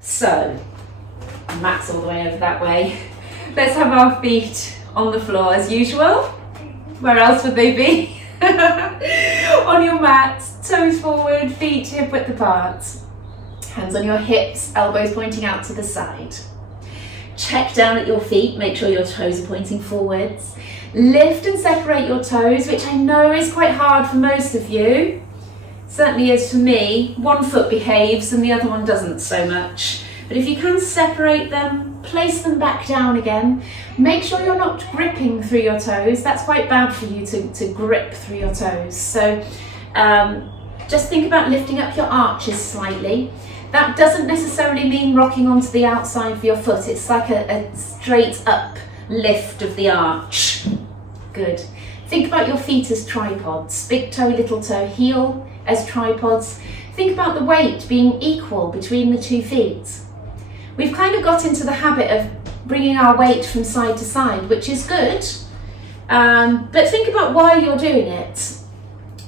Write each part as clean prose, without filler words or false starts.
So, mat's all the way over that way. Let's have our feet on the floor as usual. Where else would they be? On your mat, toes forward, feet hip width apart. Hands on your hips, elbows pointing out to the side. Check down at your feet, make sure your toes are pointing forwards. Lift and separate your toes, which I know is quite hard for most of you. Certainly is for me. One foot behaves and the other one doesn't so much. But if you can separate them, place them back down again. Make sure you're not gripping through your toes. That's quite bad for you to grip through your toes. So just think about lifting up your arches slightly. That doesn't necessarily mean rocking onto the outside of your foot. It's like a straight up lift of the arch. Good. Think about your feet as tripods. Big toe, little toe, heel as tripods. Think about the weight being equal between the 2 feet. We've kind of got into the habit of bringing our weight from side to side, which is good. But think about why you're doing it.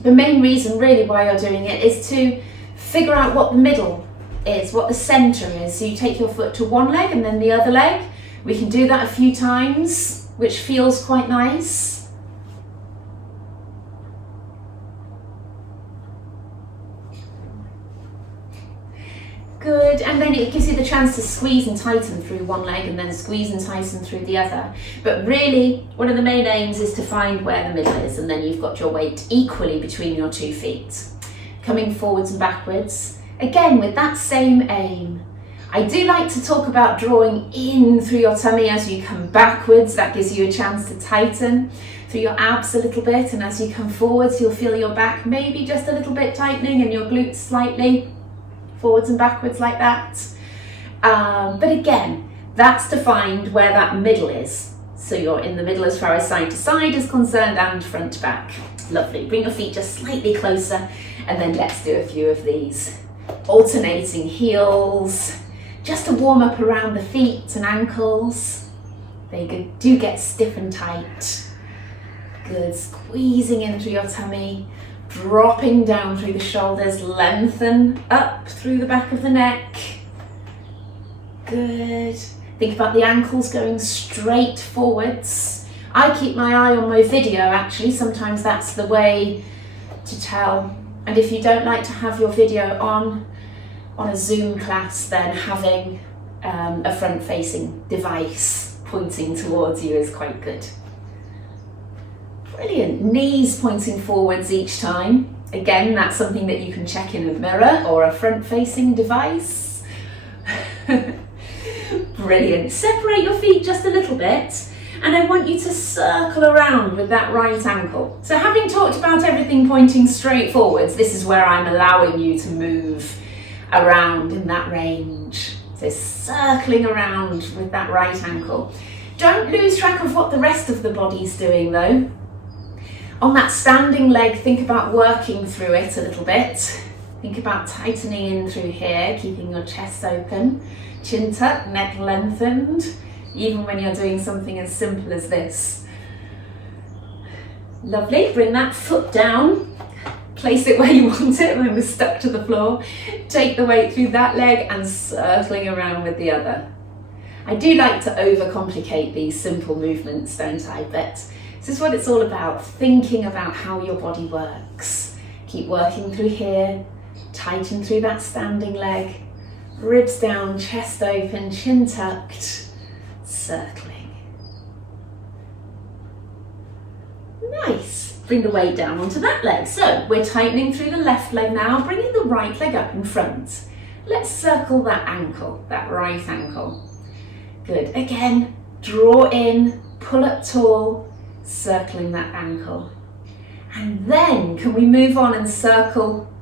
The main reason really why you're doing it is to figure out what the middle is, what the center is. So you take your foot to one leg and then the other leg. We can do that a few times, which feels quite nice. Good, and then it gives you the chance to squeeze and tighten through one leg and then squeeze and tighten through the other. But really, one of the main aims is to find where the middle is, and then you've got your weight equally between your 2 feet. Coming forwards and backwards, again with that same aim. I do like to talk about drawing in through your tummy as you come backwards. That gives you a chance to tighten through your abs a little bit, and as you come forwards, you'll feel your back maybe just a little bit tightening and your glutes slightly forwards and backwards like that. But again, that's to find where that middle is. So you're in the middle as far as side to side is concerned and front to back. Lovely. Bring your feet just slightly closer, and then let's do a few of these. Alternating heels, just to warm up around the feet and ankles. They do get stiff and tight. Good. Squeezing in through your tummy. Dropping down through the shoulders, lengthen up through the back of the neck. Good. Think about the ankles going straight forwards. I keep my eye on my video actually, sometimes that's the way to tell. And if you don't like to have your video on a Zoom class, then having a front-facing device pointing towards you is quite good. Brilliant. Knees pointing forwards each time. Again, that's something that you can check in a mirror or a front-facing device. Brilliant. Separate your feet just a little bit, and I want you to circle around with that right ankle. So having talked about everything pointing straight forwards, this is where I'm allowing you to move around in that range. So circling around with that right ankle. Don't lose track of what the rest of the body's doing though. On that standing leg, think about working through it a little bit. Think about tightening in through here, keeping your chest open, chin tucked, neck lengthened, even when you're doing something as simple as this. Lovely, bring that foot down, place it where you want it when we're stuck to the floor. Take the weight through that leg and circling around with the other. I do like to overcomplicate these simple movements, don't I? But this is what it's all about, thinking about how your body works. Keep working through here, tighten through that standing leg, ribs down, chest open, chin tucked, circling. Nice. Bring the weight down onto that leg. So we're tightening through the left leg now, bringing the right leg up in front. Let's circle that ankle, that right ankle. Good. Again, draw in, pull up tall, circling that ankle. And then can we move on and circle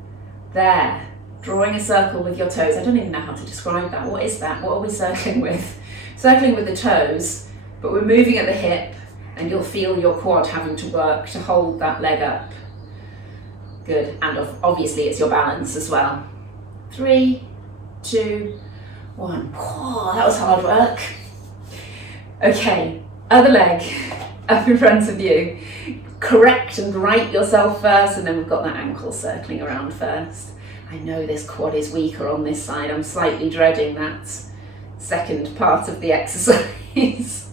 there, drawing a circle with your toes. I don't even know how to describe that. What is that? What are we circling with? Circling with the toes, but we're moving at the hip, and you'll feel your quad having to work to hold that leg up. Good, and obviously it's your balance as well. 3, 2, 1. Oh, that was hard work. Okay, other leg. up in front of you. Correct and right yourself first, and then we've got that ankle circling around first. I know this quad is weaker on this side. I'm slightly dreading that second part of the exercise.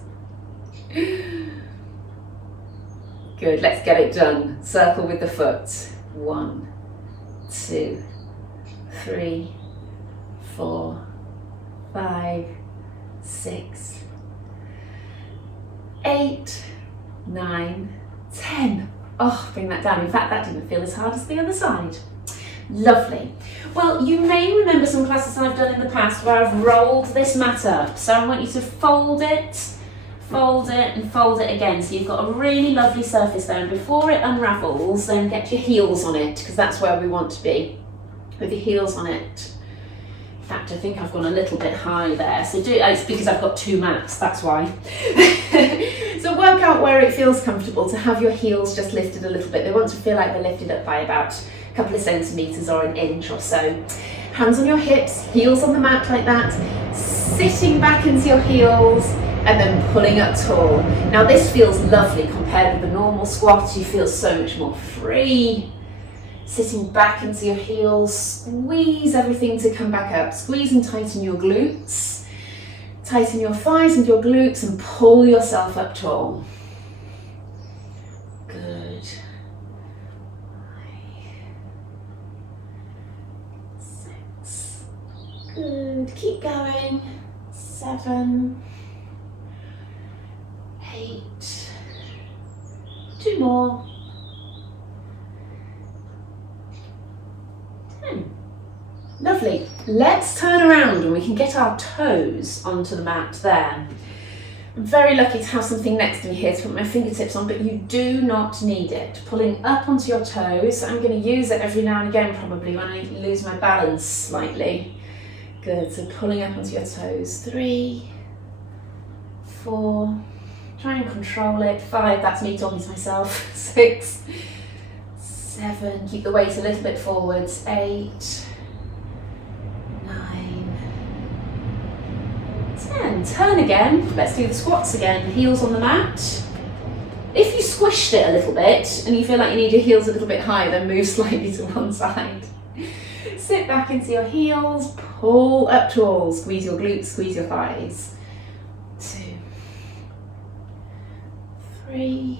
Good, let's get it done. Circle with the foot. 1, 2, 3, 4, 5, 6, 8, 9, 10. Oh, bring that down. In fact, that didn't feel as hard as the other side. Lovely. Well, you may remember some classes I've done in the past where I've rolled this mat up. So I want you to fold it, and fold it again. So you've got a really lovely surface there. And before it unravels, then get your heels on it, because that's where we want to be, with your heels on it. In fact, I think I've gone a little bit high there. So it's because I've got 2 mats, that's why. So work out where it feels comfortable to have your heels just lifted a little bit. They want to feel like they're lifted up by about a couple of centimetres or an inch or so. Hands on your hips, heels on the mat like that, sitting back into your heels and then pulling up tall. Now this feels lovely compared with the normal squat. You feel so much more free. Sitting back into your heels, squeeze everything to come back up. Squeeze and tighten your glutes. Tighten your thighs and your glutes and pull yourself up tall. Good. 5, 6. Good. Keep going. 7, 8. 2 more. 10. Lovely. Let's turn around and we can get our toes onto the mat there. I'm very lucky to have something next to me here to put my fingertips on, but you do not need it. Pulling up onto your toes. I'm going to use it every now and again probably when I lose my balance slightly. Good. So pulling up onto your toes. 3, 4. Try and control it. 5. That's me talking to myself. 6, 7. Keep the weight a little bit forwards. 8, 9, 10. Turn again. Let's do the squats again. Heels on the mat. If you squished it a little bit and you feel like you need your heels a little bit higher, then move slightly to one side. Sit back into your heels, pull up tall, squeeze your glutes, squeeze your thighs. 2, 3,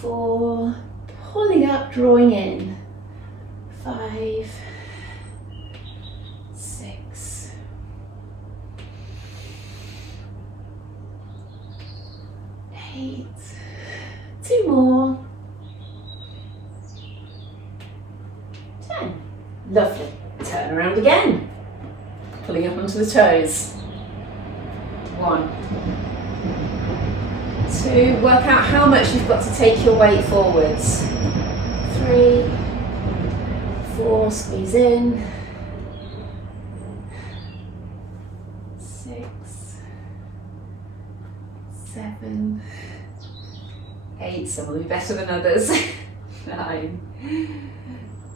4, pulling up, drawing in. 5, 6, 8, 2 more. 10. Lovely. Turn around again. Pulling up onto the toes. 1, 2. Work out how much you've got to take your weight forwards. 3, 4. Squeeze in. 6, 7, 8. Some will be better than others. 9,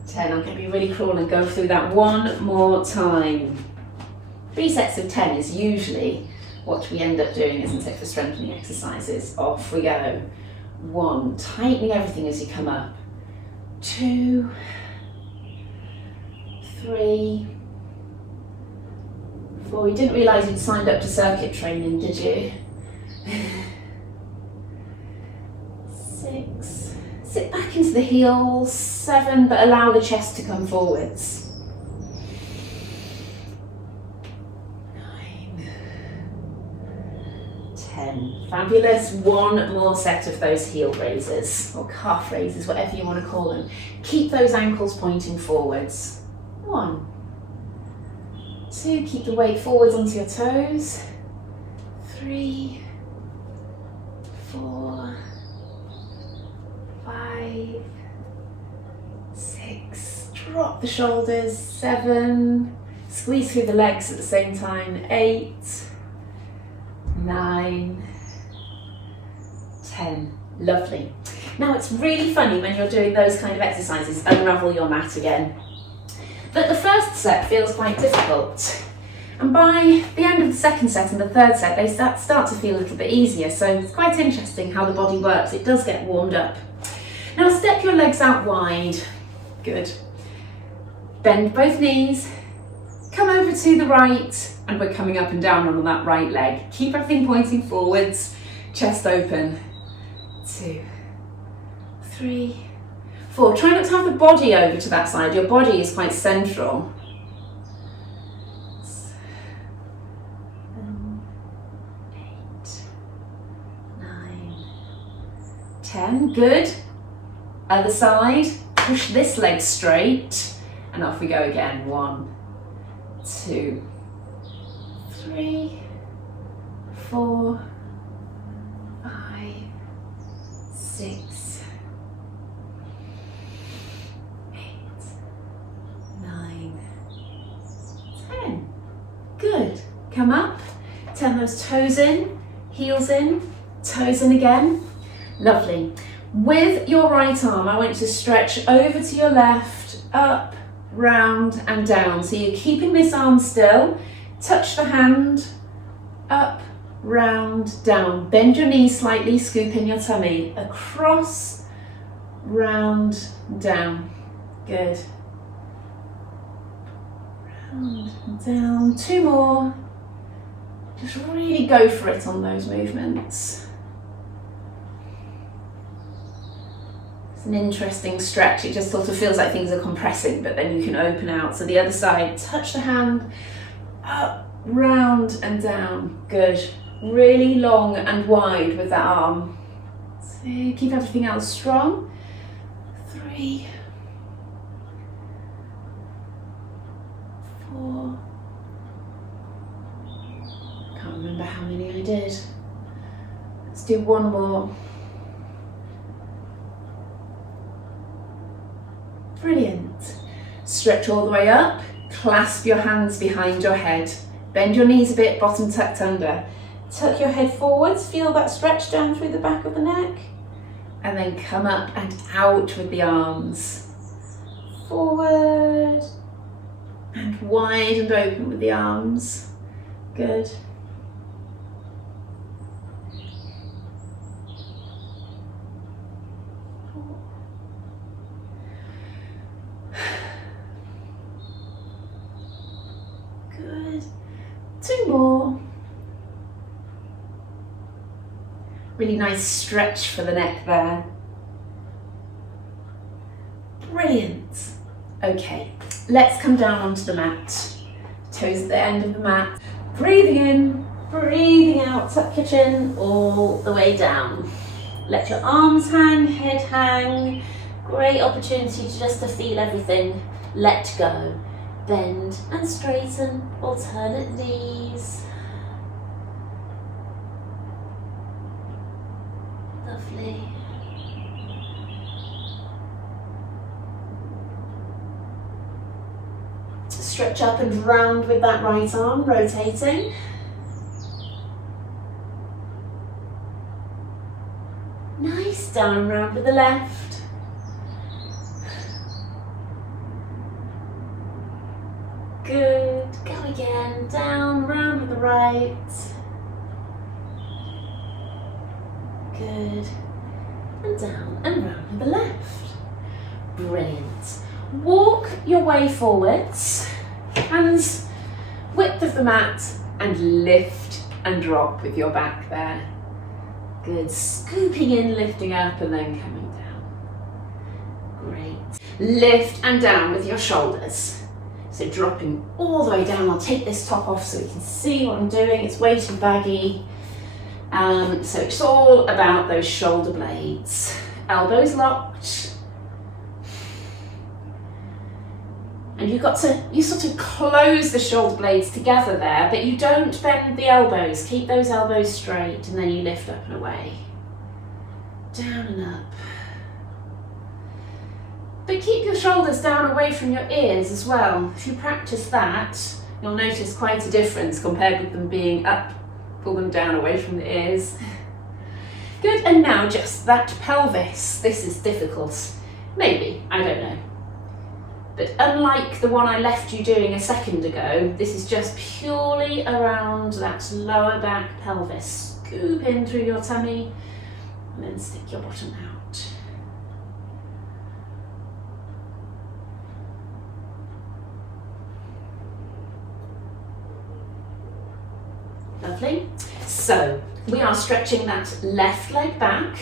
10. I'm going to be really cruel and go through that one more time. 3 sets of 10 is usually what we end up doing, isn't it, for strengthening exercises? Off we go. 1, tightening everything as you come up. 2, 3, 4. You didn't realise you'd signed up to circuit training, did you? 6. Sit back into the heels. 7, but allow the chest to come forwards. 9, 10. Fabulous. 1 more set of those heel raises, or calf raises, whatever you want to call them. Keep those ankles pointing forwards. 1, 2. Keep the weight forwards onto your toes. 3, 4, 5, 6. Drop the shoulders. 7. Squeeze through the legs at the same time. 8, 9, 10. Lovely. Now it's really funny when you're doing those kind of exercises, unravel your mat again, that the first set feels quite difficult. And by the end of the second set and the third set, they start to feel a little bit easier. So it's quite interesting how the body works. It does get warmed up. Now step your legs out wide. Good. Bend both knees. Come over to the right, and we're coming up and down on that right leg. Keep everything pointing forwards, chest open. 2, 3, 4. Try not to have the body over to that side. Your body is quite central. 7, 8, 9, 10. Good. Other side. Push this leg straight, and off we go again. 1, 2, 3, 4, 5, 6, 8, 9, 10. Good. Come up, turn those toes in, heels in, toes in again. Lovely. With your right arm, I want you to stretch over to your left, up, round and down. So you're keeping this arm still. Touch the hand, up, round, down. Bend your knees slightly, scoop in your tummy. Across, round, down. Good. Round and down. 2 more. Just really go for it on those movements. It's an interesting stretch. It just sort of feels like things are compressing, but then you can open out. So the other side, touch the hand, up, round and down. Good. Really long and wide with that arm. So keep everything else strong. 3, 4. Can't remember how many I did. Let's do 1 more. Brilliant. Stretch all the way up, clasp your hands behind your head. Bend your knees a bit, bottom tucked under. Tuck your head forwards, feel that stretch down through the back of the neck. And then come up and out with the arms. Forward and wide and open with the arms. Good. Good. 2 more. Really nice stretch for the neck there. Brilliant. Okay, let's come down onto the mat. Toes at the end of the mat. Breathing in, breathing out, tuck your chin all the way down. Let your arms hang, head hang. Great opportunity just to feel everything. Let go. Bend and straighten, alternate knees. Lovely. Stretch up and round with that right arm, rotating. Nice, down and round with the left. Good, go again, down, round with the right. Good, and down and round with the left. Brilliant. Walk your way forwards, hands width of the mat, and lift and drop with your back there. Good, scooping in, lifting up and then coming down. Great. Lift and down with your shoulders. So dropping all the way down. I'll take this top off so you can see what I'm doing. It's way too baggy. So it's all about those shoulder blades. Elbows locked. And you sort of close the shoulder blades together there, but you don't bend the elbows. Keep those elbows straight and then you lift up and away. Down and up. But keep your shoulders down away from your ears as well. If you practice that, you'll notice quite a difference compared with them being up. Pull them down away from the ears. Good, and now just that pelvis. This is difficult. Maybe, I don't know. But unlike the one I left you doing a second ago, this is just purely around that lower back pelvis. Scoop in through your tummy and then stick your bottom out. Lovely. So we are stretching that left leg back.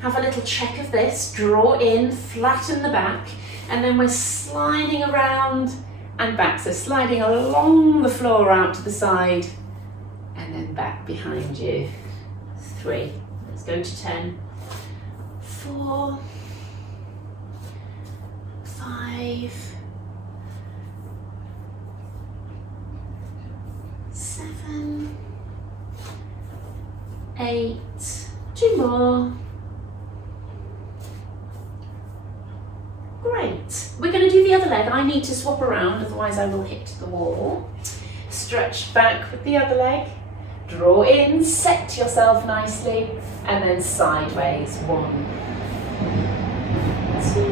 Have a little check of this, draw in, flatten the back, and then we're sliding around and back. So sliding along the floor out to the side and then back behind you. 3, let's go to 10, 4, 5, 7, 8, 2 more. Great. We're going to do the other leg. I need to swap around, otherwise I will hit the wall. Stretch back with the other leg. Draw in, set yourself nicely, and then sideways. 1, 2,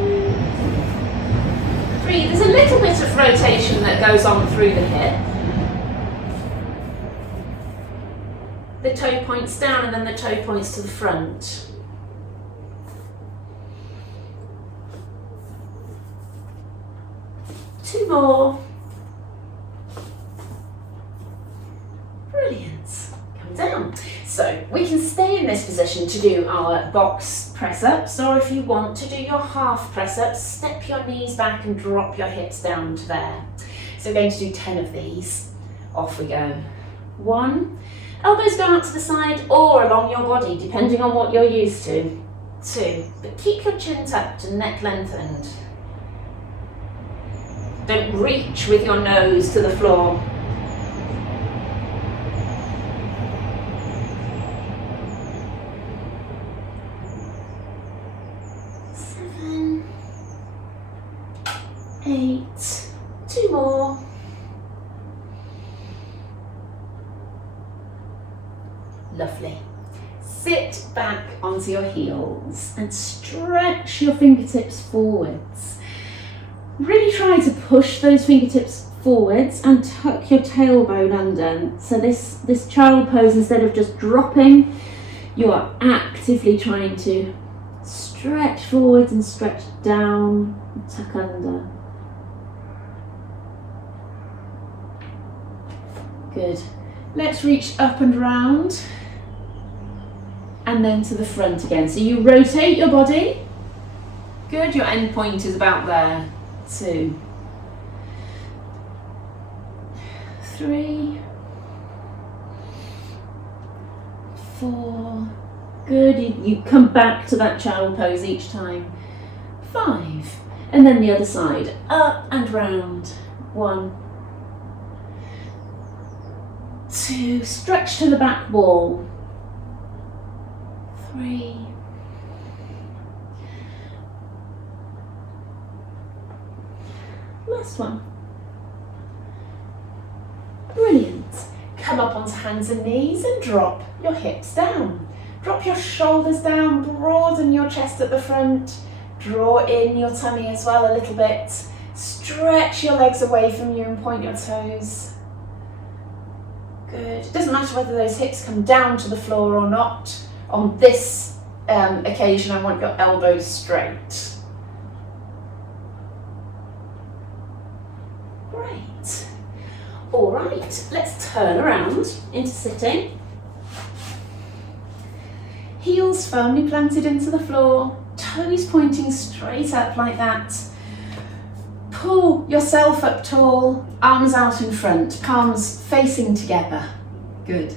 3. There's a little bit of rotation that goes on through the hip. The toe points down and then the toe points to the front. Two more. Brilliant. Come down. So we can stay in this position to do our box press-ups, or if you want to do your half press-ups, step your knees back and drop your hips down to there. So we're going to do 10 of these. Off we go. 1. Elbows go out to the side or along your body, depending on what you're used to. 2. But keep your chin tucked and neck lengthened. Don't reach with your nose to the floor. 7, 8, 2 more. Lovely. Sit back onto your heels and stretch your fingertips forwards. Really try to push those fingertips forwards and tuck your tailbone under. So this child pose, instead of just dropping, you are actively trying to stretch forwards and stretch down and tuck under. Good. Let's reach up and round and then to the front again. So you rotate your body. Good, your end point is about there. 2, 3, 4. Good, you come back to that child pose each time. 5, and then the other side, up and round. 1, 2, stretch to the back wall. 3, 4. Last one. Brilliant. Come up onto hands and knees and drop your hips down. Drop your shoulders down, broaden your chest at the front, draw in your tummy as well a little bit. Stretch your legs away from you and point your toes. Good. It doesn't matter whether those hips come down to the floor or not. On this occasion, I want your elbows straight. Great. All right, let's turn around into sitting. Heels firmly planted into the floor, toes pointing straight up like that. Pull yourself up tall, arms out in front, palms facing together. Good.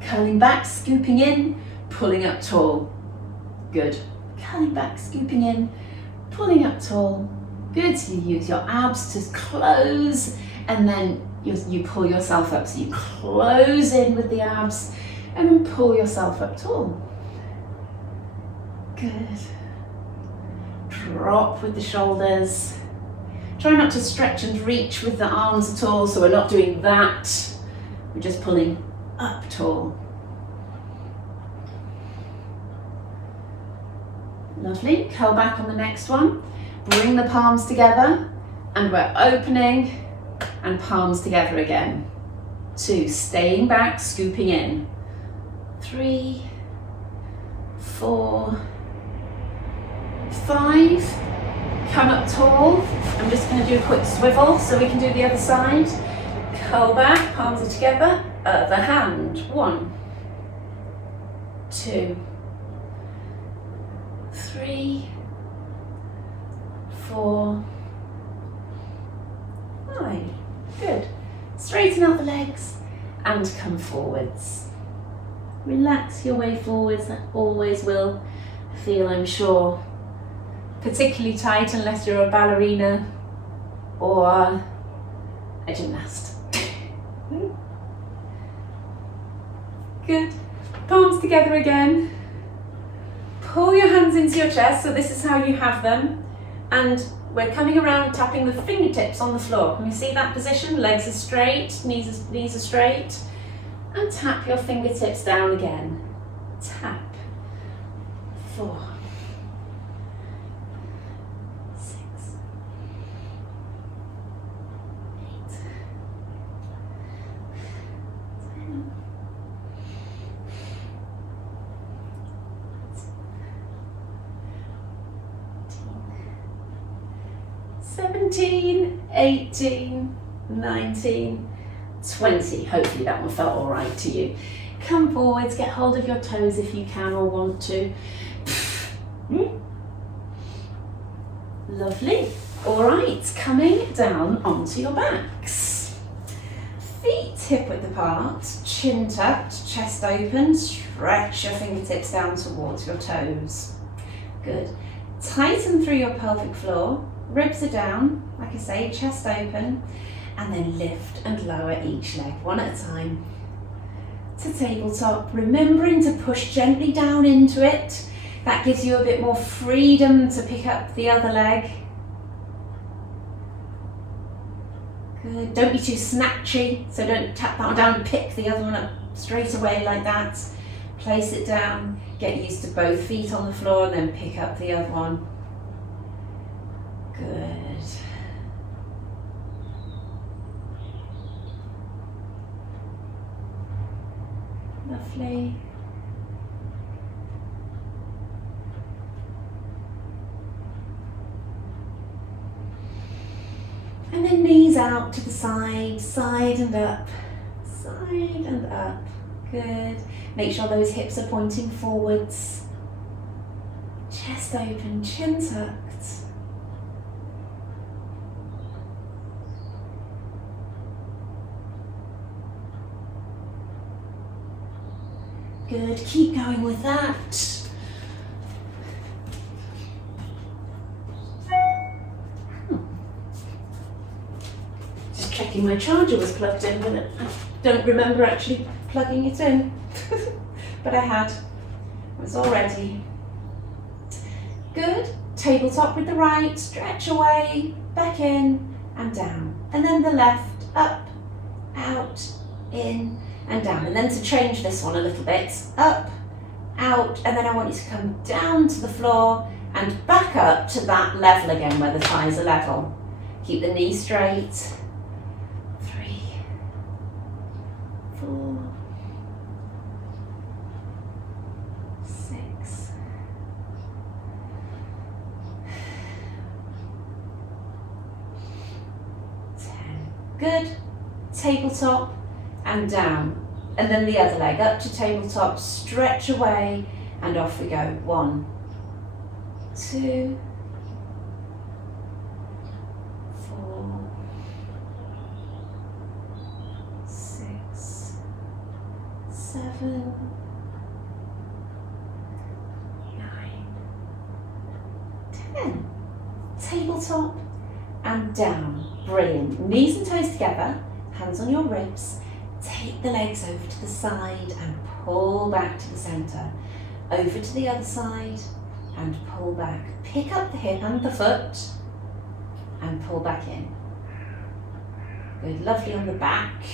Curling back, scooping in, pulling up tall. Good. Curling back, scooping in, pulling up tall. Good. So you use your abs to close and then you pull yourself up. So you close in with the abs and then pull yourself up tall. Good. Drop with the shoulders. Try not to stretch and reach with the arms at all, so we're not doing that. We're just pulling up tall. Lovely. Curl back on the next one. Bring the palms together. And we're opening and palms together again. 2, staying back, scooping in. 3, 4, 5, come up tall. I'm just going to do a quick swivel so we can do the other side. Curl back, palms are together, other hand. 1, 2, 3, 4, 5. Good. Straighten out the legs and come forwards. Relax your way forwards, that always will feel, I'm sure, particularly tight unless you're a ballerina or a gymnast. Good. Palms together again. Pull your hands into your chest, so this is how you have them. And we're coming around, tapping the fingertips on the floor. Can you see that position? Legs are straight, knees are straight. And tap your fingertips down again. Tap. 4, 6, 8, 10, 17, 18, 19, 20. Hopefully that one felt all right to you. Come forwards, get hold of your toes if you can or want to. Lovely. All right, coming down onto your backs. Feet hip width apart, chin tucked, chest open, stretch your fingertips down towards your toes. Good. Tighten through your pelvic floor, ribs are down, like I say, chest open, and then lift and lower each leg, one at a time, to tabletop, remembering to push gently down into it. That gives you a bit more freedom to pick up the other leg. Good, don't be too snatchy, so don't tap that one down and pick the other one up straight away like that. Place it down, get used to both feet on the floor, and then pick up the other one. Good. Lovely. And then knees out to the side, side and up, side and up. Good. Make sure those hips are pointing forwards. Chest open, chin tucked. Good, keep going with that. Just checking my charger was plugged in, but I don't remember actually plugging it in. But I had. It was all ready. Good, tabletop with the right, stretch away, back in and down. And then the left, up, out, in, and down. And then to change this one a little bit, up, out, and then I want you to come down to the floor and back up to that level again where the thighs are level. Keep the knee straight. 3, 4, 6, 10. Good. Tabletop and down, and then the other leg up to tabletop, stretch away and off we go. 1, 2, 4, 6, 7, 9, 10. Tabletop and down. Brilliant. Knees and toes together, hands on your ribs. Take the legs over to the side and pull back to the centre. Over to the other side and pull back. Pick up the hip and the foot and pull back in. Good, lovely on the back.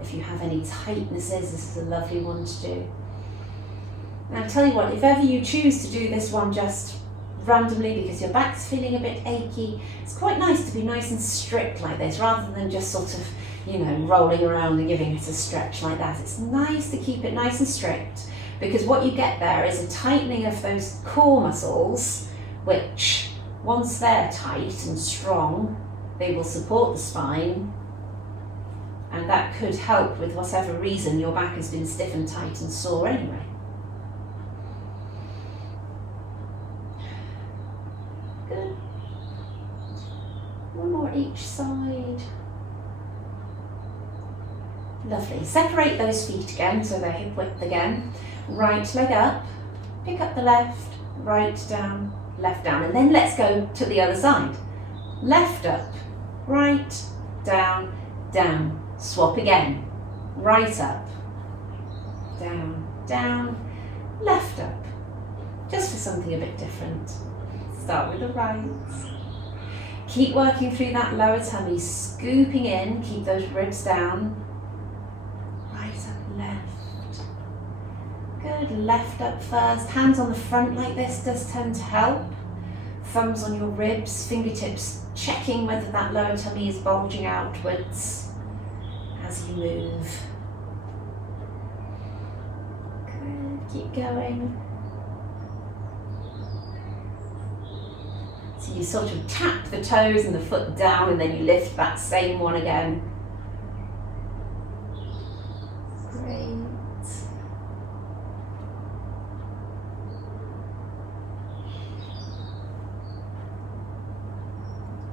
If you have any tightnesses, this is a lovely one to do. Now I'll tell you what, if ever you choose to do this one just randomly because your back's feeling a bit achy. It's quite nice to be nice and strict like this rather than just sort of, you know, rolling around and giving it a stretch like that. It's nice to keep it nice and strict because what you get there is a tightening of those core muscles, which once they're tight and strong, they will support the spine, and that could help with whatever reason your back has been stiff and tight and sore anyway. Good. One more each side. Lovely. Separate those feet again so they're hip width again. Right leg up, pick up the left, right down, left down, and then let's go to the other side. Left up, right, down, down. Swap again. Right up, down, down, left up. Just for something a bit different. Start with the right. Keep working through that lower tummy, scooping in, keep those ribs down. Right up, left. Good, left up first. Hands on the front like this does tend to help. Thumbs on your ribs, fingertips checking whether that lower tummy is bulging outwards as you move. Good, keep going. So you sort of tap the toes and the foot down and then you lift that same one again. Great.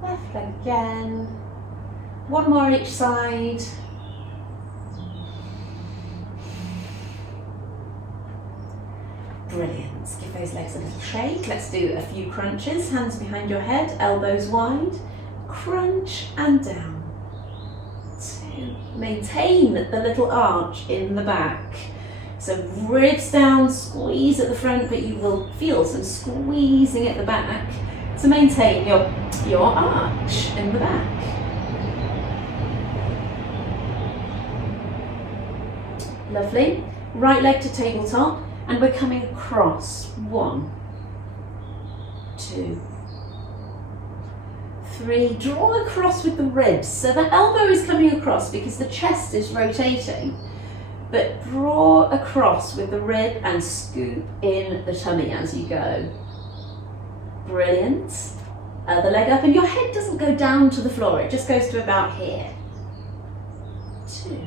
Left leg again. One more each side. Brilliant. Give those legs a little shake. Let's do a few crunches. Hands behind your head, elbows wide. Crunch and down. 2. Maintain the little arch in the back. So ribs down, squeeze at the front, but you will feel some squeezing at the back to maintain your arch in the back. Lovely. Right leg to tabletop. And we're coming across. 1, 2, 3. Draw across with the ribs. So the elbow is coming across because the chest is rotating. But draw across with the rib and scoop in the tummy as you go. Brilliant. Other leg up, and your head doesn't go down to the floor. It just goes to about here. 2,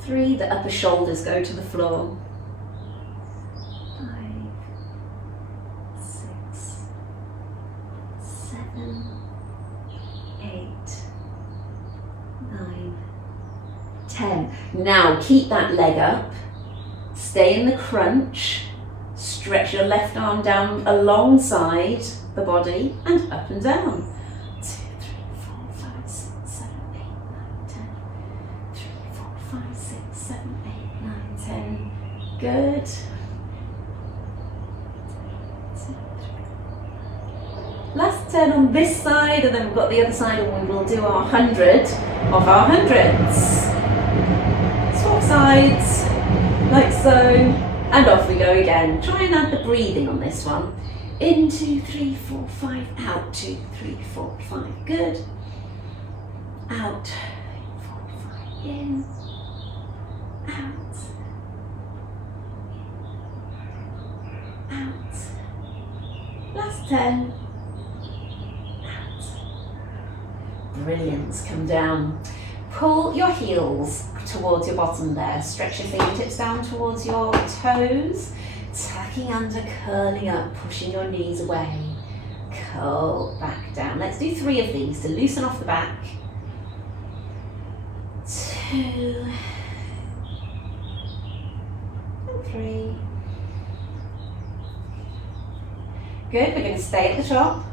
3. The upper shoulders go to the floor. 5, 6, 7, 8, 9, 10. Now keep that leg up. Stay in the crunch. Stretch your left arm down alongside the body and up and down. 2, 3, 4, 5, 6, 7, 8, 9, 10. 3, 4, 5, 6, 7, 8, 9, 10. Good. 2, 3. Last 10 on this side, and then we've got the other side, and we will do our 100 of our hundreds. Swap sides, like so. And off we go again. Try and add the breathing on this one. In, 2, 3, 4, 5. Out, 2, 3, 4, 5. Good. Out. 4, 5. In. Out. Out. Last 10. Out. Brilliant. Come down. Pull your heels towards your bottom there. Stretch your fingertips down towards your toes. Tucking under, curling up, pushing your knees away. Curl back down. Let's do 3 of these to loosen off the back. 2 and 3. Good, we're going to stay at the top.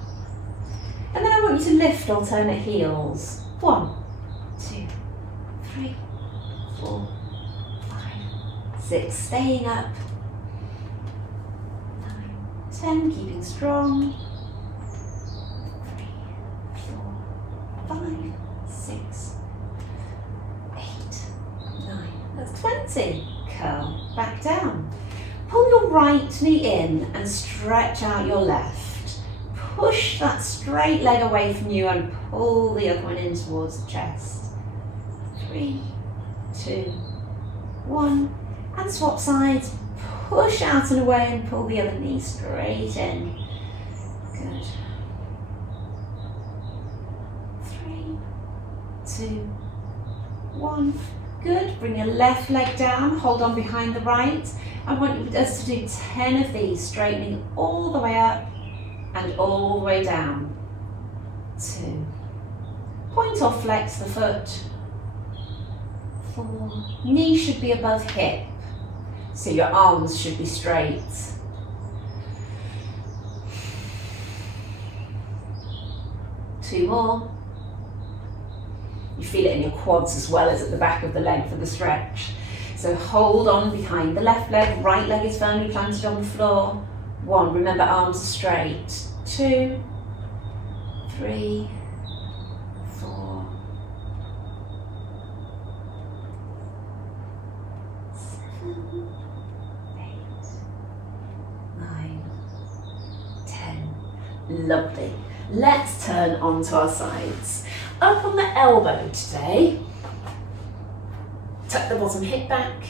And then I want you to lift alternate heels. 1, 2, 3, 4, 5, 6. Staying up. 9, 10. Keeping strong. 3, 4, 5, 6, 8, 9. That's 20. Curl back down. Pull your right knee in and stretch out your left. Push that straight leg away from you and pull the other one in towards the chest. 3, 2, 1. And swap sides. Push out and away and pull the other knee straight in. Good. 3, 2, 1. Good. Bring your left leg down. Hold on behind the right. I want us to do 10 of these, straightening all the way up and all the way down. 2. Point or flex the foot. 4. Knee should be above hip, so your arms should be straight. 2 more. You feel it in your quads as well as at the back of the leg for the stretch. So hold on behind the left leg, right leg is firmly planted on the floor. 1, remember arms are straight. 2, 3, 4, 7, 8, 9, 10. Lovely. Let's turn onto our sides. Up on the elbow today. Tuck the bottom hip back,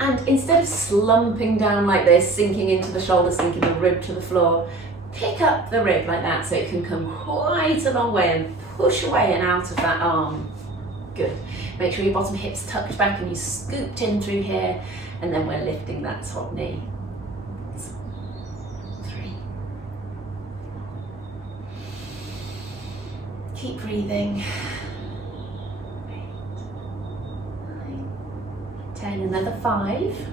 and instead of slumping down like this, sinking into the shoulder, sinking the rib to the floor, pick up the rib like that so it can come quite a long way and push away and out of that arm. Good. Make sure your bottom hip's tucked back and you scooped in through here, and then we're lifting that top knee. 3. Keep breathing. 10, another 5.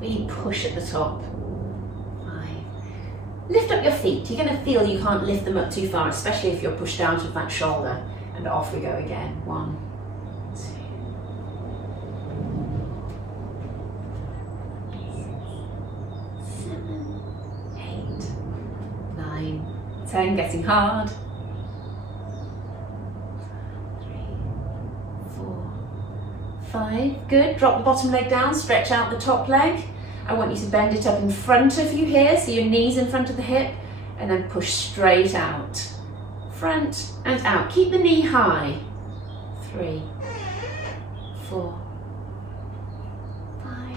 Really push at the top. 5. Lift up your feet. You're going to feel you can't lift them up too far, especially if you're pushed out of that shoulder. And off we go again. 1, 2, 7, 8, 9, 10. Getting hard. 5, good. Drop the bottom leg down, stretch out the top leg. I want you to bend it up in front of you here, so your knees in front of the hip, and then push straight out. Front and out. Keep the knee high. 3, 4, 5,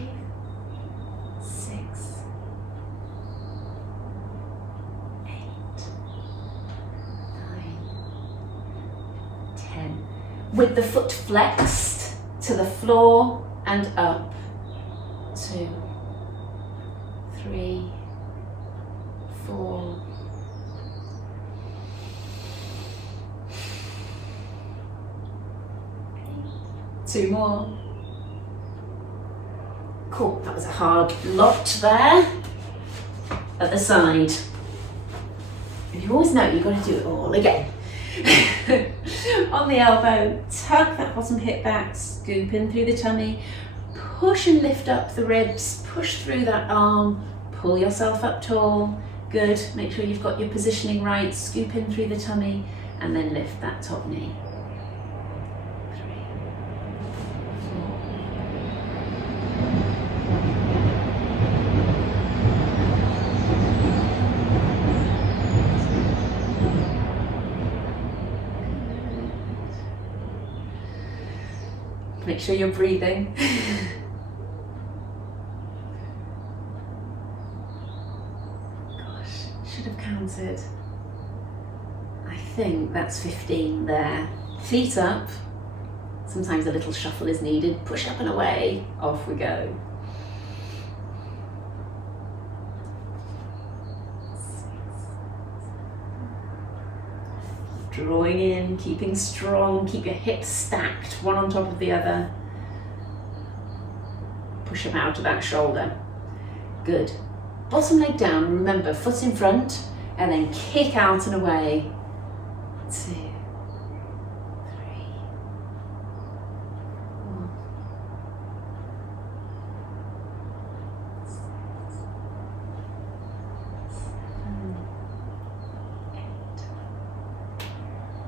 6, 8, 9, 10. With the foot flexed to the floor and up. 2, 3, 4, 2 more. Cool, that was a hard lot there. At the side. And you always know you've got to do it all again. On the elbow, tuck that bottom hip back, scoop in through the tummy, push and lift up the ribs, push through that arm, pull yourself up tall. Good, make sure you've got your positioning right, scoop in through the tummy, and then lift that top knee. 3, 4. Make sure you're breathing. Gosh, should have counted. I think that's 15 there. Feet up. Sometimes a little shuffle is needed. Push up and away. Off we go. 6, 7. Drawing in, keeping strong, keep your hips stacked, one on top of the other. Push them out of that shoulder. Good. Bottom leg down, remember, foot in front, and then kick out and away. 2, 3, 4, 6, 7, 8,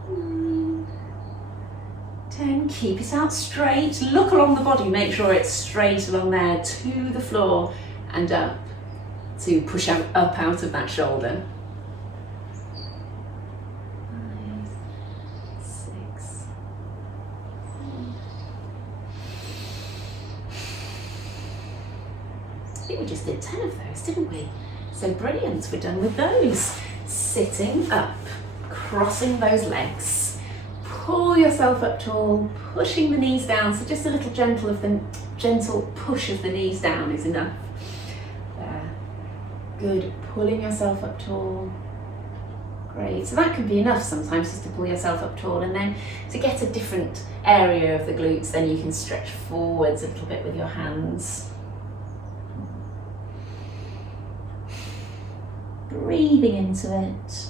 9, 10. 10, keep it out straight, look along the body, make sure it's straight along there to the floor and up to push up out of that shoulder. 5, 6, 7. I think we just did 10 of those, didn't we? So brilliant, we're done with those. Sitting up, crossing those legs. Pull yourself up tall, pushing the knees down, so just a little gentle push of the knees down is enough. There. Good, pulling yourself up tall. Great, so that can be enough sometimes, just to pull yourself up tall, and then to get a different area of the glutes, then you can stretch forwards a little bit with your hands. Breathing into it.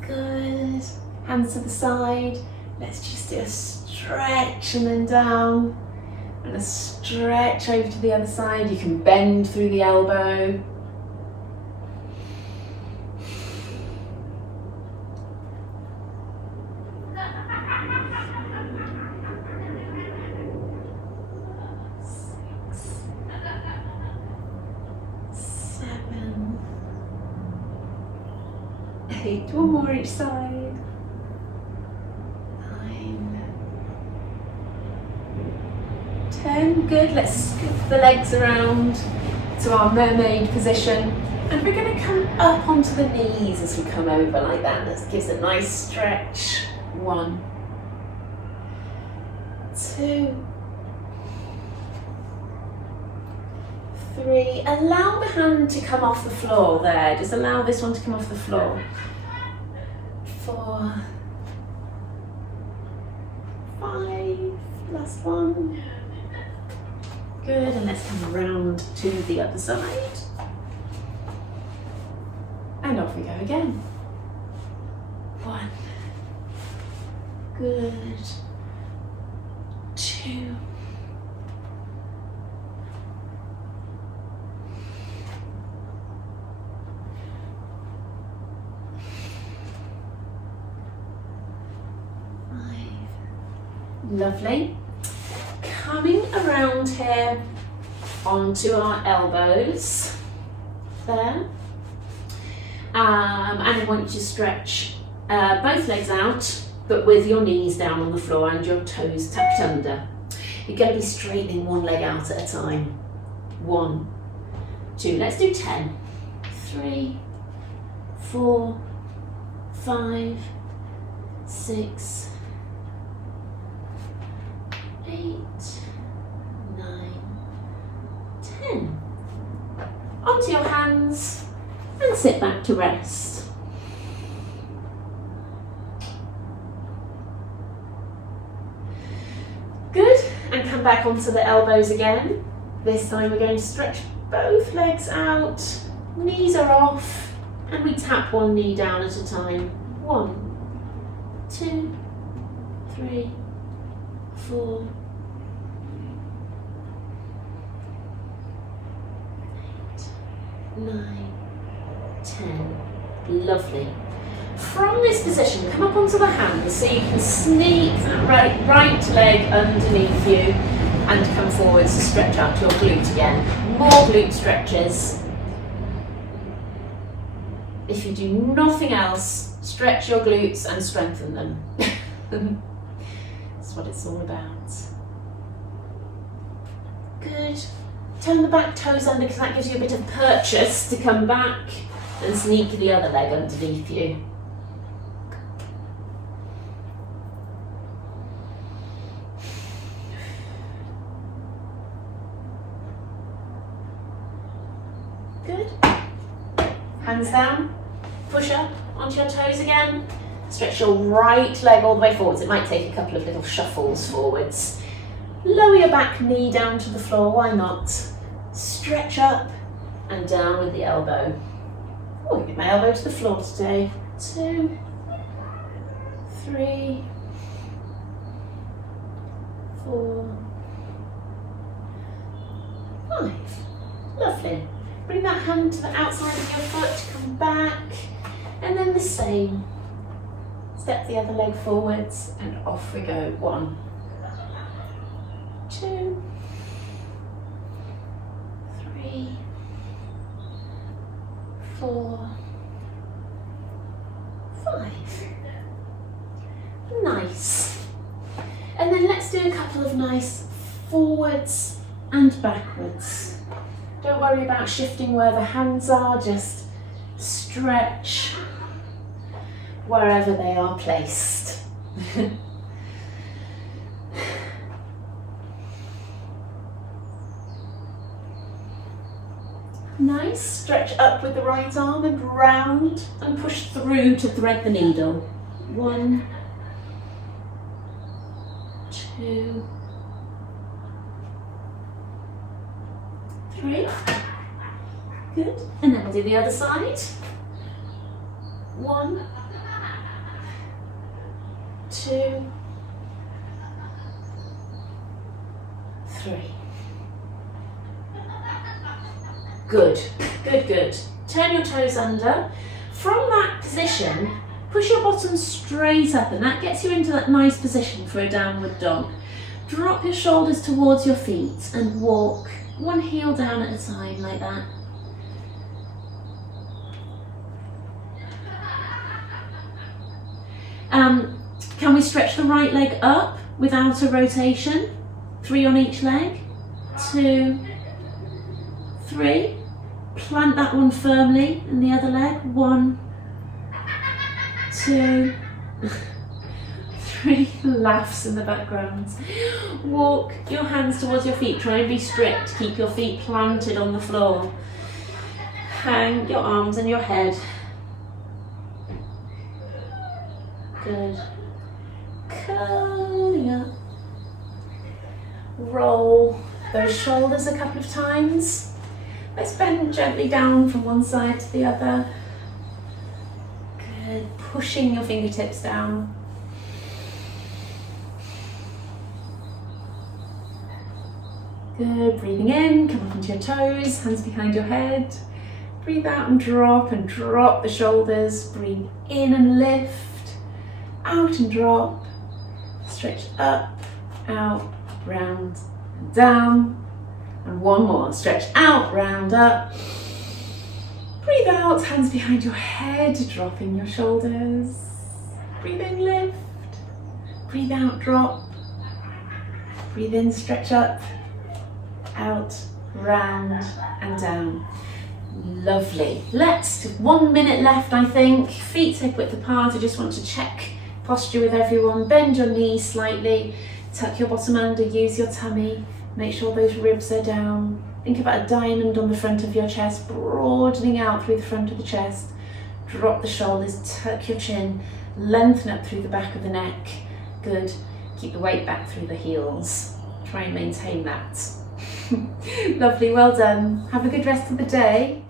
Good. Hands to the side. Let's just do a stretch and then down. And a stretch over to the other side. You can bend through the elbow. One more each side. 9, 10. Good. Let's scoop the legs around to our mermaid position, and we're going to come up onto the knees as we come over like that. That gives a nice stretch. 1, 2, 3. Allow the hand to come off the floor there. Just allow this one to come off the floor. 4, 5, last one. Good, and let's come around to the other side. And off we go again. 1. Good. 2. 5. Lovely. Coming around here onto our elbows. There. And I want you to stretch both legs out, but with your knees down on the floor and your toes tucked under. You're going to be straightening one leg out at a time. 1, 2, let's do 10. 3, 4, 5, 6, 8, 9, 10. Onto your hands and sit back to rest. Good, and come back onto the elbows again. This time we're going to stretch both legs out, knees are off, and we tap one knee down at a time. 1, 2, 3, 4, 8, 9, 10. Lovely. From this position, come up onto the hands so you can sneak that right leg underneath you and come forwards to stretch out your glute again. More glute stretches. If you do nothing else, stretch your glutes and strengthen them. That's what it's all about. Good. Turn the back toes under because that gives you a bit of purchase to come back and sneak the other leg underneath you. Good. Hands down, push up onto your toes again. Stretch your right leg all the way forwards. It might take a couple of little shuffles forwards. Lower your back knee down to the floor, why not? Stretch up and down with the elbow. Oh, get my elbow to the floor today. 2, 3, 4, 5. Lovely. Bring that hand to the outside of your foot, come back, And then the same. Step the other leg forwards and off we go. 1, 2, 3, 4, 5. Nice. And then let's do a couple of nice forwards and backwards. Don't worry about shifting where the hands are, just stretch wherever they are placed. Nice, stretch up with the right arm and round and push through to thread the needle. 1, 2, 3. Good. And then we'll do the other side. 1, 2, 3. Good, good, good. Turn your toes under. From that position, push your bottom straight up, and that gets you into that nice position for a downward dog. Drop your shoulders towards your feet and walk one heel down at a time like that. Can we stretch the right leg up without a rotation? 3 on each leg. 2, 3. Plant that one firmly in the other leg. 1, 2, 3. Laughs in the background. Walk your hands towards your feet. Try and be strict. Keep your feet planted on the floor. Hang your arms and your head. Good. Curling up. Roll those shoulders a couple of times. Let's bend gently down from one side to the other. Good. Pushing your fingertips down. Good. Breathing in, come up onto your toes, hands behind your head. Breathe out and drop the shoulders. Breathe in and lift. Out and drop. Stretch up, out, round, and down. And one more. Stretch out, round, up. Breathe out, hands behind your head, dropping your shoulders. Breathe in, lift. Breathe out, drop. Breathe in, stretch up, out, round, and down. Lovely. Let's, 1 minute left, I think. Feet hip width apart. I just want to check posture with everyone. Bend your knees slightly. Tuck your bottom under, use your tummy. Make sure those ribs are down. Think about a diamond on the front of your chest, broadening out through the front of the chest. Drop the shoulders, tuck your chin, lengthen up through the back of the neck. Good. Keep the weight back through the heels. Try and maintain that. Lovely, well done. Have a good rest of the day.